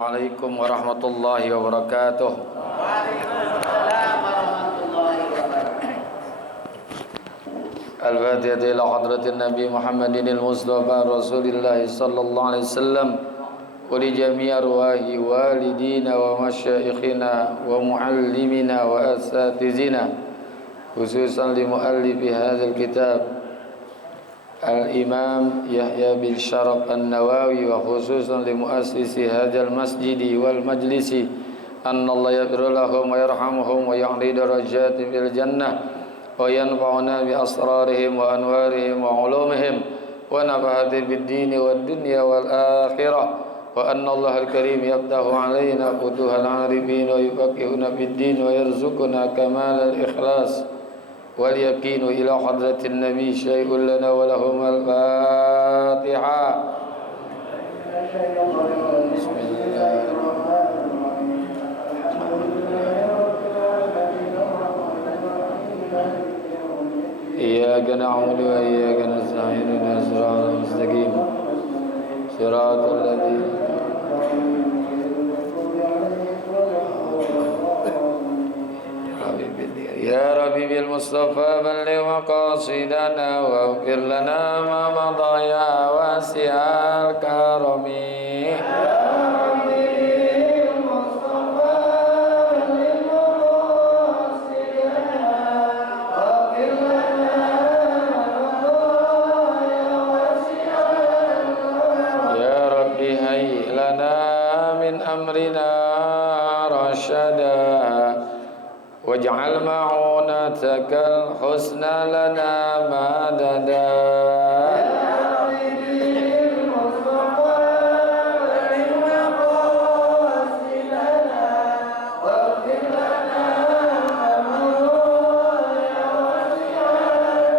Assalamualaikum warahmatullahi wabarakatuh. Waalaikumsalam warahmatullahi wabarakatuh. Al-Fatihah ila hadratin Nabi Muhammadin al-Mustafa Rasulillah sallallahu alaihi wasallam wa li jami' arwahi walidina wa masyaikhina wa muallimina wa asatizina khususan li muallifi hadzal kitab Al-Imam Yahya bin Syaraf An-Nawawi wa khususan li muassisi hadzal masjidi wal majlisi anna Allah yaghfir lahum wa yarhamuhum wa ya'li darajatihim fil jannah wa yanfa'una bi asrarihim wa anwarihim wa ulumihim wa nafa'ati bid dini wad dunya wal akhirah wa anna Allah al-karim yaftahu alaina futuhal arifin wa yufaqihuna fid din wa yarzuquna kamal al-ikhlas wal yaqinu ila hadratin nabi syai'un lana wa lahum al-fatiha. Bismillahirrahmanirrahim. Iyyaka na'budu wa iyyaka nasta'in ihdinas siratal mustaqim siratal ladzina Ya Rabbi bil Mustafa balligh maqasidana waghfir lana ma madha ya wasi'al karami. Ya Rabbi hayyi lana min amrina rashada waj'al ma'unatakal husna lana madada.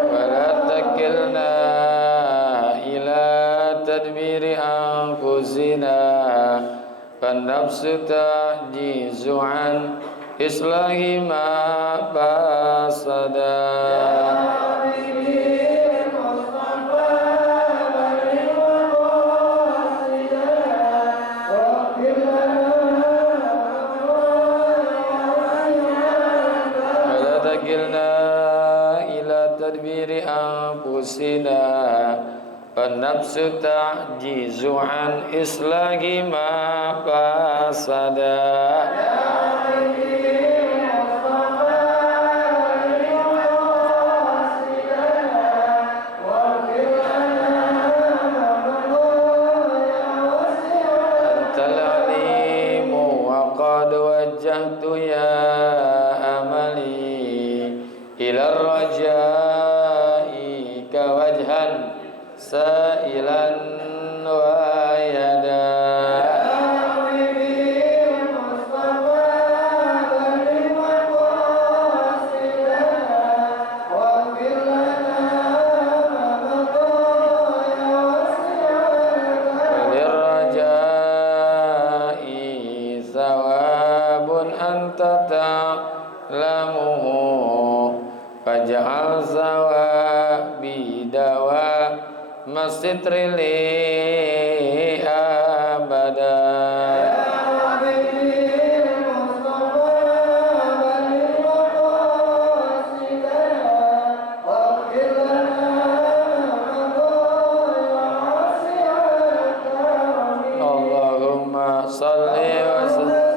Wala takilna ila tadbiri anfusina fannafsu ta'jizu an islahi ma fasada. Wala takilna ila tadbiri anfusina fannafsu ta'jizu an islahi ma fasada. Wajjahtu ya amali ila rajai ka wajhan sa'ilan wa yada. Faj'al zawabi dawa masitri li abada. Allahumma salli wa sallim.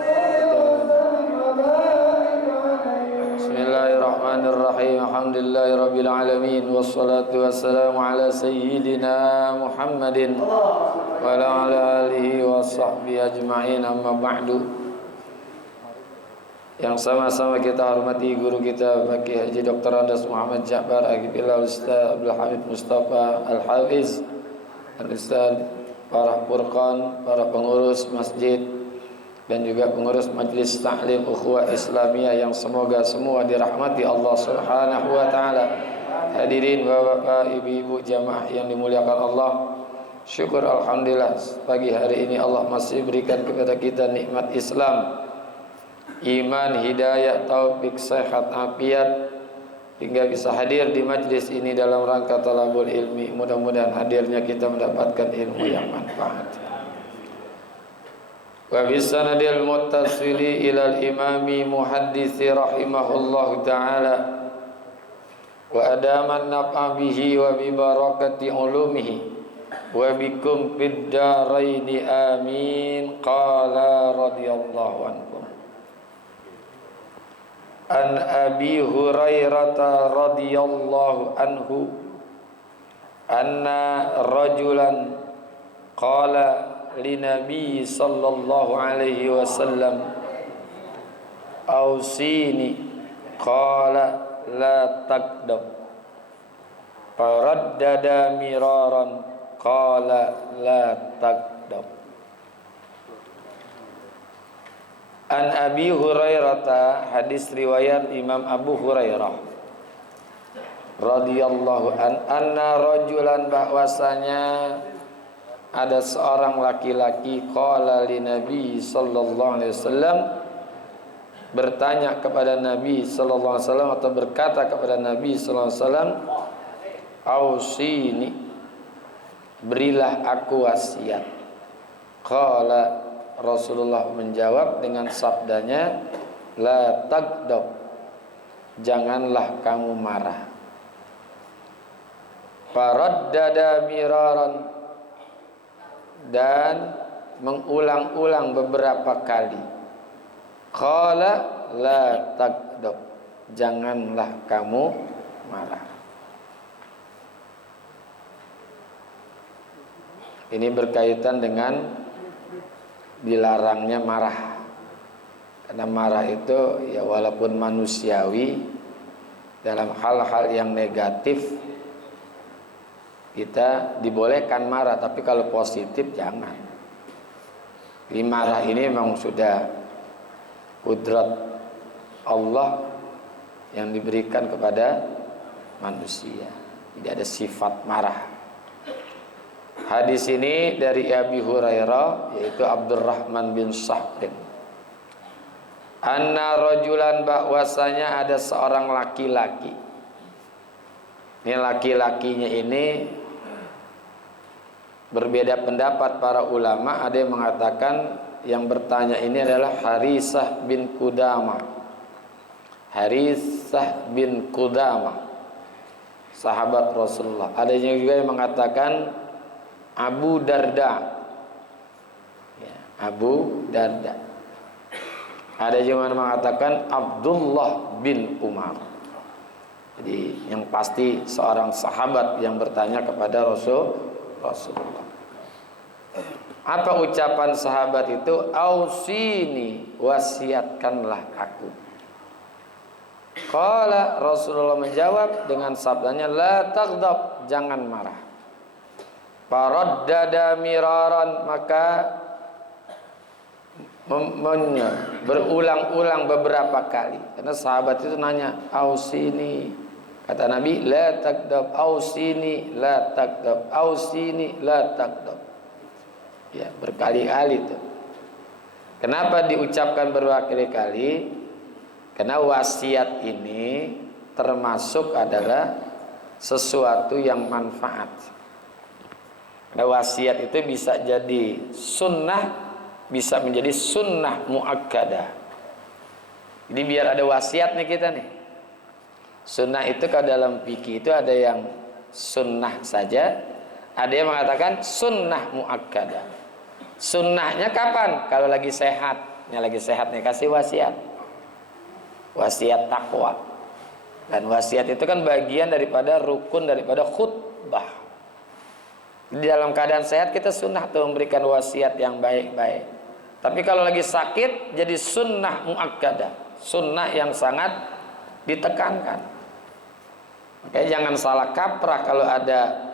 Bismillahirrahmanirrahim. Alhamdulillahi rabbil alamin wassalatu wassalamu ala sayyidina Muhammadin wa ala alihi wa sahbihi ajma'in, amma ba'du. Yang sama-sama kita hormati guru kita Fakih Haji Dr. Andas Muhammad Ja'far Aqifillah Ustaz Abdul Hamid Mustafa Al-Hafiz, Al-Ustaz para Furqan, para pengurus masjid dan juga pengurus Majlis Ta'lim Ukhuwah Islamiyah yang semoga semua dirahmati Allah Subhanahu wa taala. Hadirin Bapak, Ibu-ibu jamaah yang dimuliakan Allah. Syukur alhamdulillah pagi hari ini Allah masih berikan kepada kita nikmat Islam, iman, hidayah, taufik, sehat, afiat hingga bisa hadir di majlis ini dalam rangka talabul ilmi. Mudah-mudahan hadirnya kita mendapatkan ilmu yang manfaat. Wa bisanadil muttasili ilal imami muhaddisi rahimahullahu ta'ala wa adaman naf'a bihi wa bi barakati ulumihi wa bikum fid daraini amin. Qala radhiyallahu anhu an Abi Hurairah radhiyallahu anhu anna rajulan qala li Nabi sallallahu alaihi wasallam ausini qala la takdab faraddada miraran qala la takdab. An Abi Hurairah, hadis riwayat Imam Abu Hurairah radhiyallahu anna rajulan, bahwasanya ada seorang laki-laki qala li Nabi sallallahu alaihi wasallam, bertanya kepada Nabi sallallahu alaihi wasallam atau berkata kepada Nabi sallallahu alaihi wasallam, ausini, berilah aku wasiat. Qala, Rasulullah menjawab dengan sabdanya, la taghdab, janganlah kamu marah. Faraddada miraran, dan mengulang-ulang beberapa kali. Qala la taghdab, janganlah kamu marah. Ini berkaitan dengan dilarangnya marah. Karena marah itu ya walaupun manusiawi, dalam hal-hal yang negatif kita dibolehkan marah, tapi kalau positif jangan. Di marah ini memang sudah kudrat Allah yang diberikan kepada manusia. Tidak ada sifat marah. Hadis ini dari Abi Hurairah, yaitu Abdurrahman bin Sahrin. Anna rajulan, bahwasanya ada seorang laki-laki. Ini laki-lakinya ini berbeda pendapat para ulama. Ada yang mengatakan yang bertanya ini adalah Harisah bin Qudamah. Harisah bin Qudamah, sahabat Rasulullah. Ada juga yang mengatakan Abu Darda, ya, Abu Darda. Ada juga yang mengatakan Abdullah bin Umar. Jadi yang pasti seorang sahabat yang bertanya kepada Rasulullah. Apa ucapan sahabat itu? Ausini, wasiatkanlah aku. Qala, Rasulullah menjawab dengan sabdanya, la taghdab, jangan marah. Faraddada miraran, maka berulang-ulang beberapa kali. Karena sahabat itu nanya, ausini, kata Nabi, la taghdab, ausini, la taghdab, ausini, la taghdab. Ya, berkali-kali itu. Kenapa diucapkan berkali-kali? Karena wasiat ini termasuk adalah sesuatu yang manfaat. Karena wasiat itu bisa jadi sunnah, bisa menjadi sunnah muakkadah. Jadi biar ada wasiat nih kita nih. Sunnah itu kalau dalam fikih itu ada yang sunnah saja, ada yang mengatakan sunnah muakkadah. Sunnahnya kapan? Kalau lagi sehat. Yang lagi sehat nih kasih wasiat. Wasiat takwa. Dan wasiat itu kan bagian daripada rukun daripada khutbah. Di dalam keadaan sehat kita sunnah tuh memberikan wasiat yang baik-baik. Tapi kalau lagi sakit jadi sunnah muakkadah, sunnah yang sangat ditekankan. Makanya jangan salah kaprah kalau ada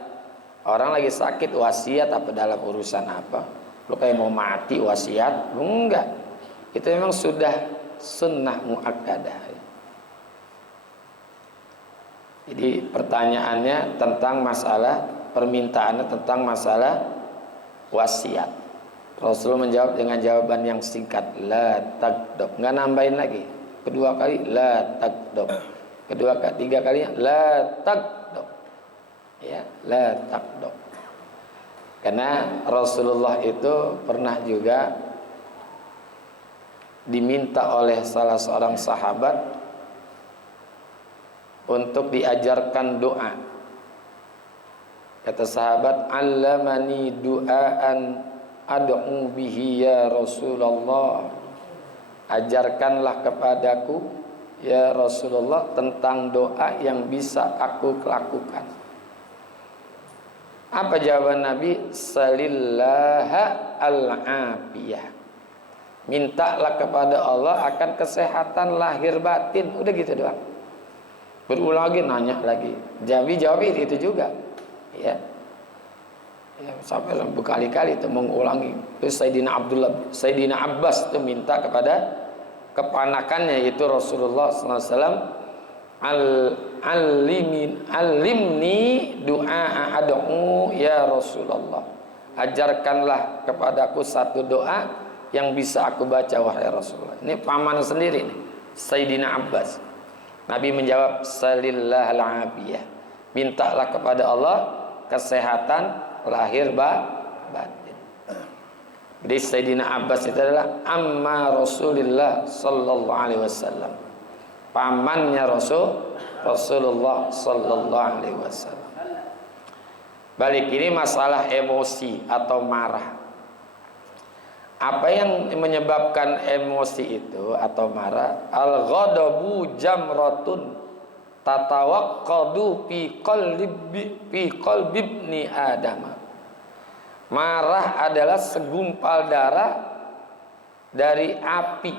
orang lagi sakit wasiat apa dalam urusan apa. Lu kayak mau mati wasiat? Enggak. Itu memang sudah sunnah muakkadah. Jadi pertanyaannya tentang masalah, permintaannya tentang masalah wasiat. Rasulullah menjawab dengan jawaban yang singkat, la taghdab, nggak nambahin lagi. Kedua kali la taghdab, kedua kali, tiga kali la taghdab, ya, la taghdab. Karena Rasulullah itu pernah juga diminta oleh salah seorang sahabat untuk diajarkan doa. Kata sahabat, "Allamani du'aan ad'u bihi ya Rasulullah." Ajarkanlah kepadaku ya Rasulullah tentang doa yang bisa aku lakukan. Apa jawaban Nabi? Salillaha al-afiyah. Mintalah kepada Allah akan kesehatan lahir batin. Udah gitu doang. Berulang lagi, nanya lagi. Jawab itu juga. Ya, sampai berkali-kali itu mengulangi. Terus Sayyidina Abbas itu minta kepada kepanakannya yaitu Rasulullah SAW, alimni doa ad'u ya Rasulullah. Ajarkanlah kepadaku satu doa yang bisa aku baca wahai Rasulullah. Ini paman sendiri nih, Sayyidina Abbas. Nabi menjawab, salillahal afiyah. Mintalah kepada Allah kesehatan lahir batin. Jadi Sayyidina Abbas itu adalah amma Rasulullah sallallahu alaihi wasallam. Pamannya Rasulullah sallallahu alaihi wasallam. Balik ini masalah emosi atau marah. Apa yang menyebabkan emosi itu atau marah? Al-ghadabu jamratun tatawaqqadu fi qalbi ibni Adam. Marah adalah segumpal darah dari api.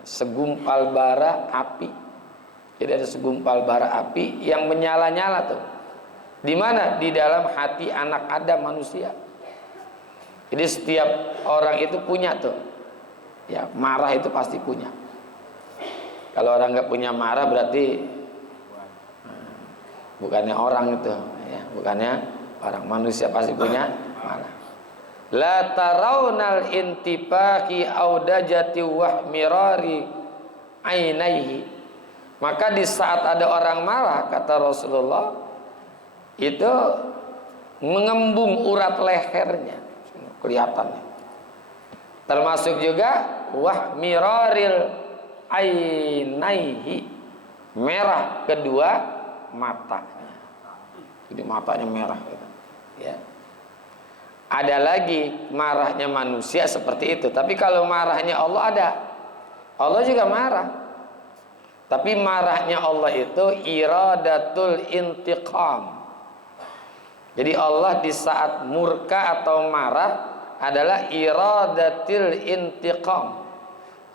Segumpal bara api. Jadi ada segumpal bara api yang menyala-nyala tuh. Di mana? Di dalam hati anak Adam, manusia. Jadi setiap orang itu punya tuh. Ya, marah itu pasti punya. Kalau orang nggak punya marah berarti bukannya orang itu, ya, bukannya orang, manusia pasti punya marah. La tarawnal intibaqi audajati wahmirari ainaihi. Maka di saat ada orang marah, kata Rasulullah, itu mengembung urat lehernya, kelihatannya. Termasuk juga wahmiraril ainaihi, merah kedua matanya. Jadi matanya merah gitu. Ya. Ada lagi marahnya manusia seperti itu. Tapi kalau marahnya Allah ada. Allah juga marah. Tapi marahnya Allah itu iradatul intiqam. Jadi Allah di saat murka atau marah adalah iradatul intiqam,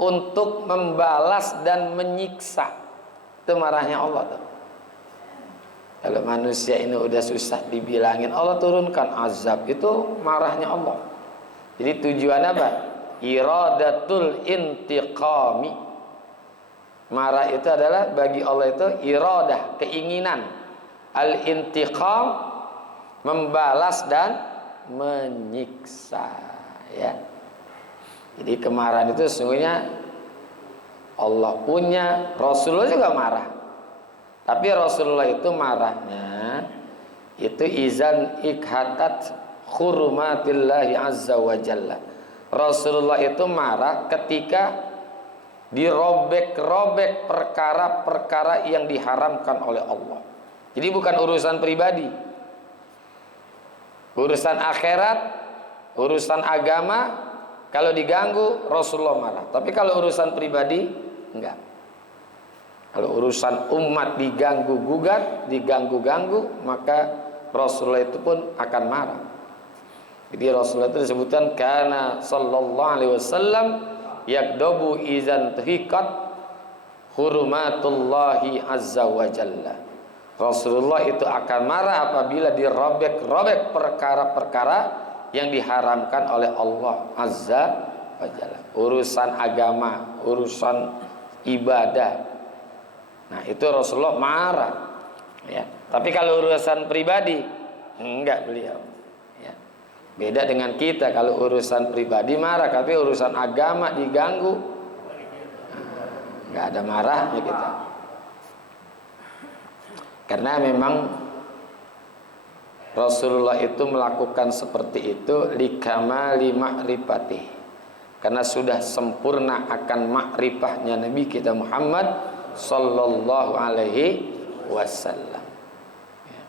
untuk membalas dan menyiksa. Itu marahnya Allah tuh. Kalau manusia ini udah susah dibilangin, Allah turunkan azab, itu marahnya Allah. Jadi tujuan apa? Iradatul intiqami. Marah itu adalah bagi Allah itu iradah, keinginan. Al-intiqam, membalas dan menyiksa, ya. Jadi kemarahan itu sesungguhnya Allah punya, Rasulullah juga marah. Tapi Rasulullah itu marahnya itu izan ikhatat khurumatillahi azza wa jalla. Rasulullah itu marah ketika dirobek-robek perkara-perkara yang diharamkan oleh Allah. Jadi bukan urusan pribadi, urusan akhirat, urusan agama. Kalau diganggu Rasulullah marah. Tapi kalau urusan pribadi enggak. Kalau urusan umat diganggu-gugat, diganggu-ganggu, maka Rasulullah itu pun akan marah. Jadi Rasulullah itu disebutkan karena sallallahu alaihi wasallam yakdobu izan tuhikat hurumatullahi azza wa jalla. Rasulullah itu akan marah apabila dirobek-robek perkara-perkara yang diharamkan oleh Allah azza wa jalla. Urusan agama, urusan ibadah. Nah, itu Rasulullah marah, ya. Tapi kalau urusan pribadi enggak beliau, ya. Beda dengan kita, kalau urusan pribadi marah, tapi urusan agama diganggu, enggak ada marahnya kita. Karena memang Rasulullah itu melakukan seperti itu likamali ma'rifati, karena sudah sempurna akan makrifahnya Nabi kita Muhammad sallallahu alaihi wasallam. Ya.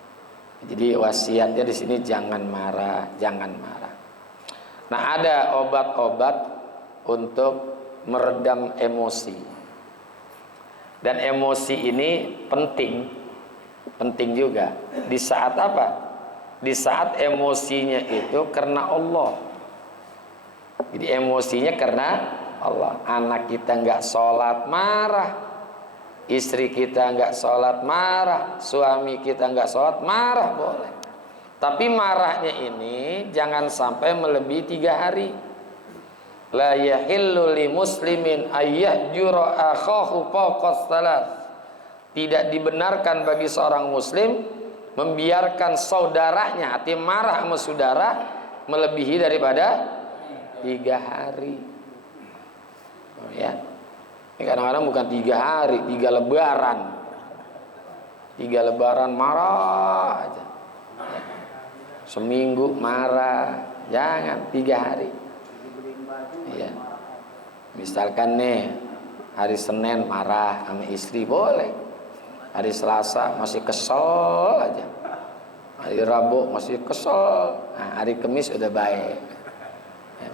Jadi wasiatnya di sini jangan marah, jangan marah. Nah, ada obat-obat untuk meredam emosi. Dan emosi ini penting juga. Di saat apa? Di saat emosinya itu karena Allah. Jadi emosinya karena Allah. Anak kita nggak sholat marah, istri kita nggak sholat marah, suami kita nggak sholat marah, boleh. Tapi marahnya ini jangan sampai melebihi 3 hari. La yahillu li muslimin ayyahjura akhahu fawqa salat. Tidak dibenarkan bagi seorang muslim membiarkan saudaranya, arti marah sama saudara melebihi daripada 3 hari. Oh, ya. Ini kadang-kadang bukan 3 hari, 3 lebaran. 3 lebaran marah aja. Ya. Seminggu marah, jangan 3 hari. Ya. Misalkan nih hari Senin marah sama istri, boleh. Hari Selasa masih kesel aja, hari Rabu masih kesel, nah, hari Kamis udah baik,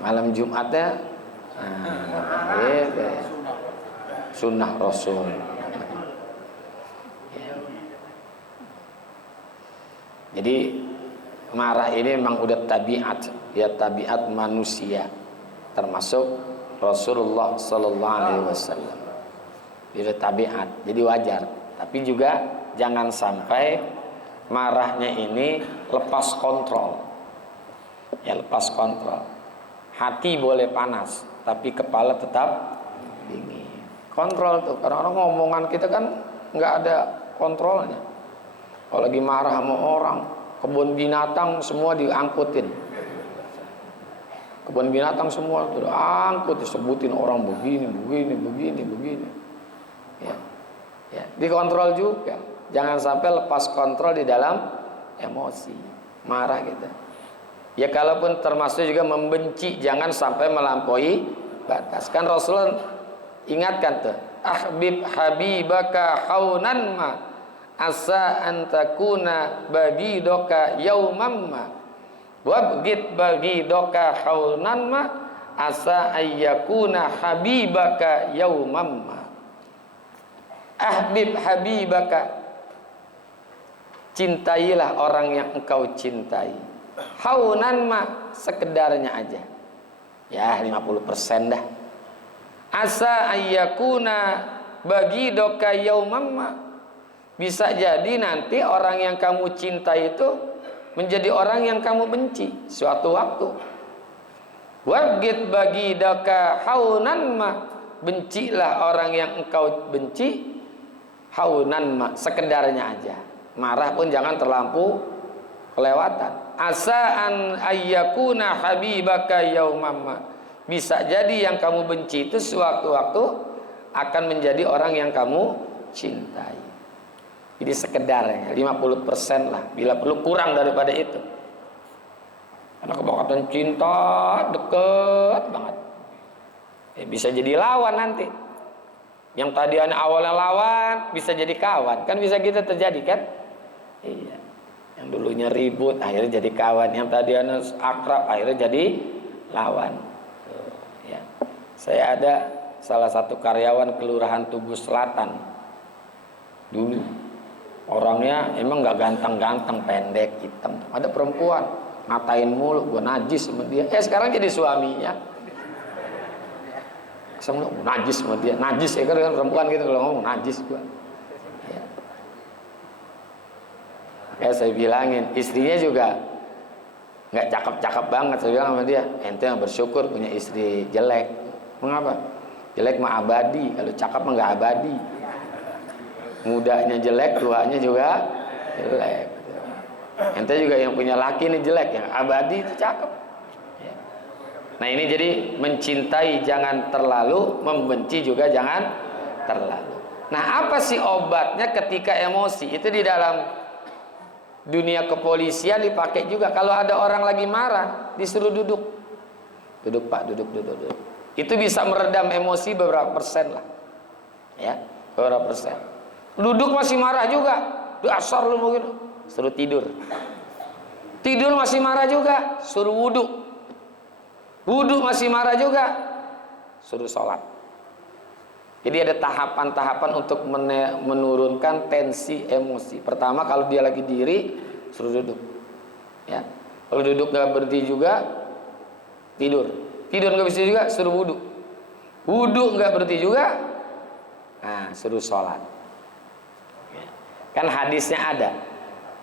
malam Jumatnya sunnah Rasul. Jadi marah ini memang udah tabiat, ya tabiat manusia, termasuk Rasulullah Sallallahu Alaihi Wasallam. Itu tabiat, jadi wajar. Tapi juga jangan sampai marahnya ini lepas kontrol. Ya, lepas kontrol. Hati boleh panas, tapi kepala tetap dingin. Kontrol tuh, karena orang ngomongan kita kan nggak ada kontrolnya. Kalau lagi marah sama orang, kebun binatang semua diangkutin. Kebun binatang semua tuh angkut, disebutin orang begini. Ya. Ya, dikontrol juga. Jangan sampai lepas kontrol di dalam emosi, marah gitu. Ya, kalaupun termasuk juga membenci, jangan sampai melampaui batas. Kan Rasulullah ingatkan tuh, ahbib habibaka haunan ma asa antakuna bagi doka yaumamma wabgit bagi doka haunan ma asa ayyakuna habibaka yaumamma. Ahbib habibaka, cintailah orang yang engkau cintai. Haunan ma, sekedarnya aja. Ya 50% dah. Asa ayyakuna bagi doka yaumamma, bisa jadi nanti orang yang kamu cintai itu menjadi orang yang kamu benci suatu waktu. Wabgit bagi doka haunan ma, bencilah orang yang engkau benci. Haunan ma, sekedarnya aja. Marah pun jangan terlampau kelewatan. Asa an ayyakuna habibaka yaumamma, bisa jadi yang kamu benci itu sewaktu-waktu akan menjadi orang yang kamu cintai. Jadi sekedarnya 50% lah, bila perlu kurang daripada itu. Karena kebakatan cinta deket banget, bisa jadi lawan nanti. Yang tadi awalnya lawan bisa jadi kawan, kan bisa gitu terjadi kan? Iya. Yang dulunya ribut akhirnya jadi kawan, yang tadi akrab akhirnya jadi lawan. Tuh, ya. Saya ada salah satu karyawan kelurahan Tugu Selatan. Dulu orangnya emang nggak ganteng-ganteng, pendek, hitam. Ada perempuan ngatain mulu, gue najis sama dia. Sekarang jadi suaminya. Semua najis sama dia, najis ya kan perempuan gitu kalau ngomong najis gua. Ya. Kayak saya bilangin, istrinya juga nggak cakep-cakep banget. Saya bilang sama dia, ente yang bersyukur punya istri jelek. Mengapa? Jelek mah abadi, kalau cakep mah nggak abadi. Mudanya jelek, tuanya juga jelek. Ente juga yang punya laki ini jelek, yang abadi itu cakep. Nah ini jadi mencintai jangan terlalu, membenci juga jangan terlalu. Nah apa sih obatnya ketika emosi? Itu di dalam dunia kepolisian dipakai juga. Kalau ada orang lagi marah, disuruh duduk. Duduk pak, duduk. Itu bisa meredam emosi beberapa persen lah. Ya, beberapa persen. Duduk masih marah juga. Dasar lu mungkin. Suruh tidur. Tidur masih marah juga, suruh wudhu. Wudhu masih marah juga, suruh sholat. Jadi ada tahapan-tahapan untuk menurunkan tensi emosi. Pertama, kalau dia lagi diri, suruh duduk. Ya, kalau duduk nggak berhenti juga, tidur. Tidur nggak bisa juga, suruh wudhu. Wudhu nggak berhenti juga, nah suruh sholat. Kan hadisnya ada.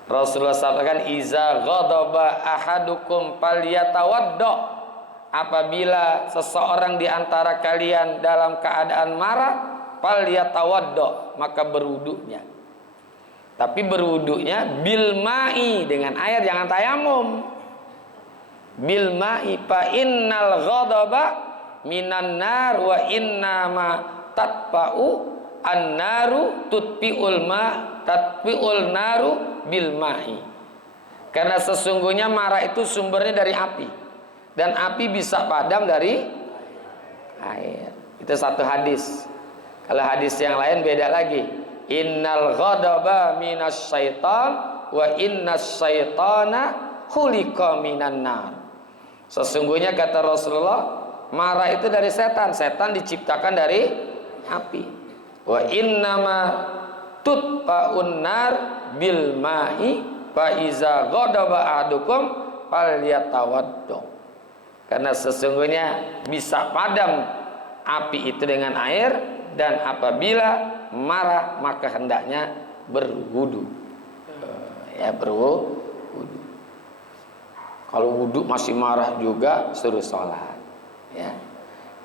Rasulullah SAW kan iza ghadaba ahadukum falyatawaddo. Apabila seseorang di antara kalian dalam keadaan marah, falyatawaddo, maka berwudunya. Tapi berwudunya bil ma'i, dengan air, jangan tayamum. Bil ma'i fa innal ghadaba minan nar wa innama tatfa'u an-naru tutfi'ul tatfi'ul naru bil ma'i. Karena sesungguhnya marah itu sumbernya dari api, dan api bisa padam dari air. Itu satu hadis. Kalau hadis yang lain beda lagi. Innal ghadaba minas syaitan wa innas syaitana khuliqa minan nar. Sesungguhnya kata Rasulullah, marah itu dari setan. Setan diciptakan dari api. Wa innama tutfa'un nar bil ma'i fa iza ghadaba ahadukum falyatawaddo. Karena sesungguhnya bisa padam api itu dengan air, dan apabila marah maka hendaknya berwudu. Ya, berwudu. Kalau wudu masih marah juga, suruh sholat. Ya.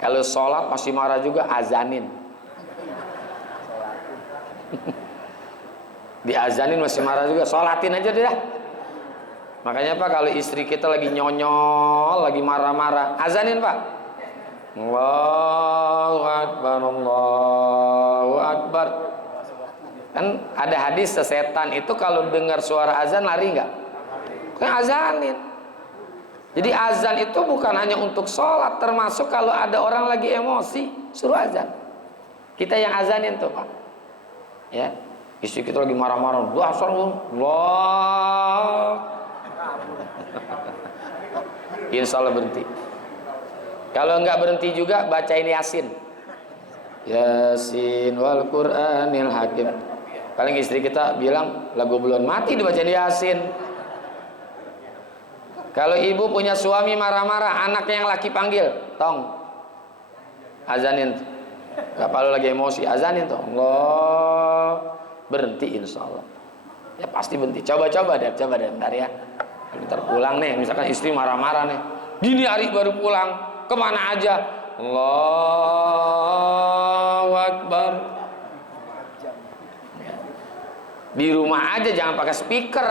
Kalau sholat masih marah juga, azanin. Diazanin masih marah juga, sholatin aja deh. Makanya Pak, kalau istri kita lagi nyonyol, lagi marah-marah, azanin Pak. Allahu Akbar, Allahu Akbar. Kan ada hadis, setan itu kalau dengar suara azan lari nggak? Kan azanin. Jadi azan itu bukan hanya untuk sholat, termasuk kalau ada orang lagi emosi, suruh azan. Kita yang azanin tuh Pak. Ya, istri kita lagi marah-marah, dasar lu, Allah. Insya Allah berhenti. Kalau nggak berhenti juga, bacain Yasin. Yasin wal Qur'anil Hakim. Paling istri kita bilang, lagu belum mati dibacain Yasin. Kalau ibu punya suami marah-marah, anaknya yang laki panggil, tong, azanin. Kalau lagi emosi, azanin tuh, Allah, berhenti insya Allah. Ya pasti berhenti. Coba-coba deh, bentar ya. Bentar pulang nih, misalkan istri marah-marah nih, gini hari baru pulang, kemana aja? Allahu Akbar. Di rumah aja, jangan pakai speaker.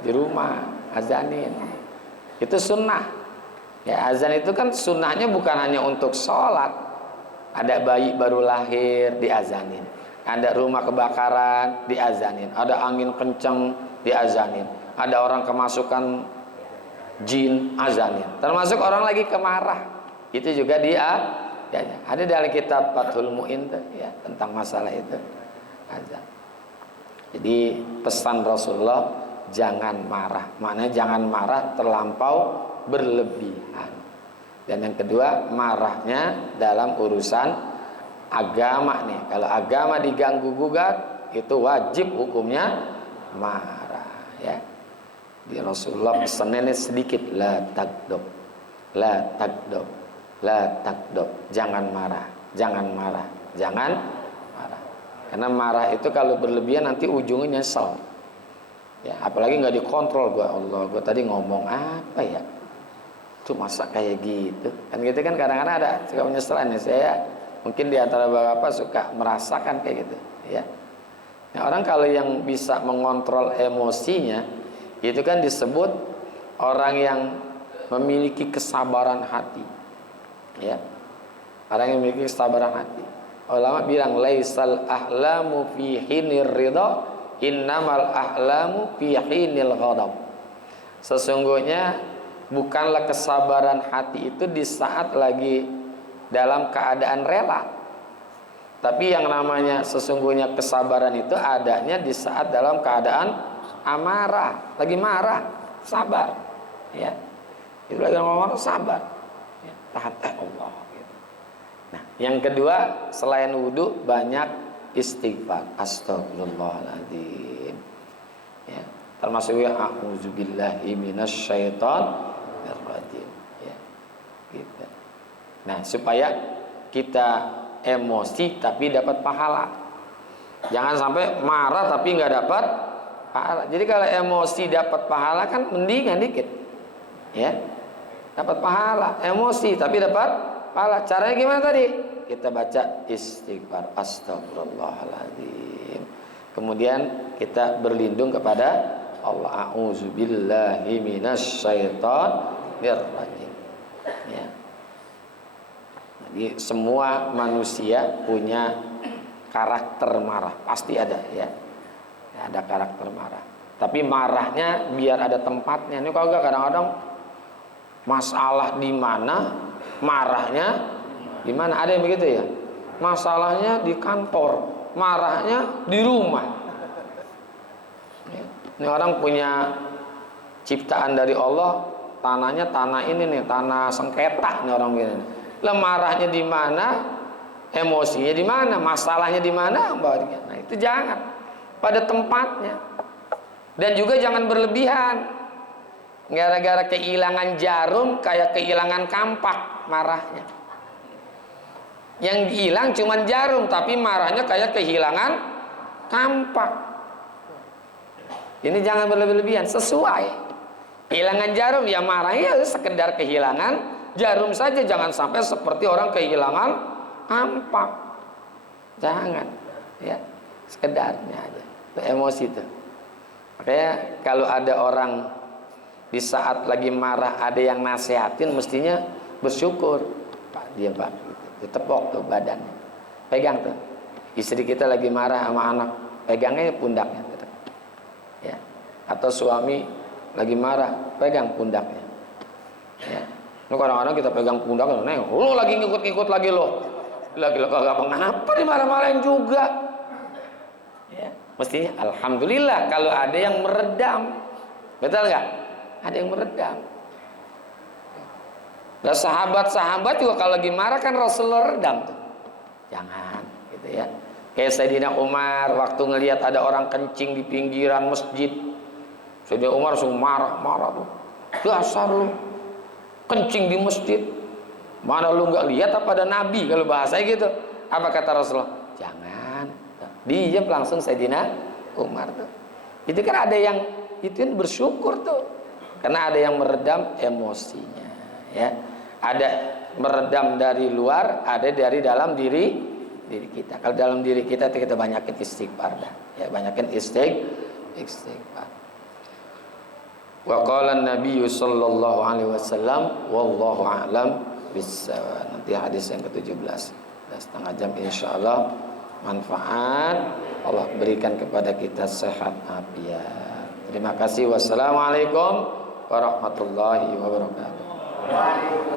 Di rumah azanin. Itu sunnah. Ya, azan itu kan sunnahnya bukan hanya untuk sholat. Ada bayi baru lahir, diazanin. Ada rumah kebakaran, diazanin. Ada angin kenceng, diazanin. Ada orang kemasukan jin, azanin. Termasuk orang lagi kemarah, itu juga dia. Ya, ada dalam kitab Fathul Mu'in ya, tentang masalah itu, azan. Jadi pesan Rasulullah, jangan marah. Maknanya jangan marah terlampau berlebihan. Dan yang kedua, marahnya dalam urusan agama nih. Kalau agama diganggu gugat, itu wajib hukumnya marah. Ya. Di Rasulullah pesannya sedikit, la takdob, la takdob, la takdob. Jangan marah, jangan marah, jangan marah. Karena marah itu kalau berlebihan nanti ujungnya nyesel. Ya, apalagi nggak dikontrol. Gua Allah, gua tadi ngomong apa ya? Itu masa kayak gitu. Kan gitu kan kadang-kadang ada suka penyesalan ya. Saya mungkin di antara bapak suka merasakan kayak gitu, ya. Nah, orang kalau yang bisa mengontrol emosinya, itu kan disebut orang yang memiliki kesabaran hati. Ya. Orang yang memiliki kesabaran hati. Ulama bilang laisal ahlamu fi hinir ridha, innamal ahlamu fi hinil ghadab. Sesungguhnya bukanlah kesabaran hati itu di saat lagi dalam keadaan rela. Tapi yang namanya sesungguhnya kesabaran itu adanya di saat dalam keadaan amarah, lagi marah, sabar. Ya, itu lagi marah, sabar. Ya, tahan Allah. Gitu. Nah, yang kedua selain wudhu banyak istighfar. Astagfirullahaladzim. Ya, termasuk ya a'udzubillahi minasyaitonirrajim. Ya, gitu. Nah, supaya kita emosi tapi dapat pahala. Jangan sampai marah tapi nggak dapat pahala. Jadi kalau emosi dapat pahala kan mendingan dikit, ya, dapat pahala. Emosi tapi dapat pahala. Caranya gimana tadi? Kita baca istighfar, astagfirullahaladzim. Kemudian kita berlindung kepada Allah. A'udzubillahi minasyaitonirrajim. Ya. Jadi semua manusia punya karakter marah, pasti ada, ya. Ada karakter marah. Tapi marahnya biar ada tempatnya. Ini kalau enggak kadang-kadang masalah di mana, marahnya di mana, ada yang begitu ya. Masalahnya di kantor, marahnya di rumah. Ini orang punya ciptaan dari Allah, tanahnya tanah ini nih, tanah sengketa nih orang begini. Lah marahnya di mana, emosinya di mana, masalahnya di mana, nah itu jangan, pada tempatnya. Dan juga jangan berlebihan. Gara-gara kehilangan jarum kayak kehilangan kampak marahnya. Yang hilang cuma jarum, tapi marahnya kayak kehilangan kampak. Ini jangan berlebihan, sesuai. Kehilangan jarum ya marahnya sekedar kehilangan jarum saja, jangan sampai seperti orang kehilangan kampak. Jangan, ya, sekedarnya aja. Itu emosi itu. Makanya kalau ada orang di saat lagi marah ada yang nasihatin, mestinya bersyukur. Pak, dia Pak, gitu. Ditepok tuh badannya, pegang tuh. Istri kita lagi marah sama anak, pegangnya pundaknya, ya. Atau suami lagi marah, pegang pundaknya, ya. Ini kadang-kadang kita pegang pundak, neng, lo lagi ngikut-ngikut lagi lo kagak mengapa dimarah-marahin juga, ya. Mestinya alhamdulillah kalau ada yang meredam, betul nggak? Ada yang meredam. Dan sahabat-sahabat juga kalau lagi marah kan Rasulullah redam tuh, jangan, gitu ya. Kayak Sayyidina Umar waktu ngelihat ada orang kencing di pinggiran masjid, Sayyidina Umar langsung marah-marah tuh, dasar lu kencing di masjid, mana lu nggak lihat apa ada nabi, kalau bahasanya gitu. Apa kata Rasulullah? Jangan, diam langsung Sayyidina Umar tuh. Itu kan ada yang itu bersyukur tuh, karena ada yang meredam emosinya, ya. Ada meredam dari luar, ada dari dalam diri kita. Kalau dalam diri kita banyakin istighfar dah, ya, banyakin istighfar. Wa qala an-nabiy sallallahu alaihi wasallam wallahu a'lam bissawab. Nanti hadis yang ke-17. Sudah setengah jam insyaallah. Manfaat Allah berikan kepada kita sehat afiat. Terima kasih. Wassalamualaikum warahmatullahi wabarakatuh.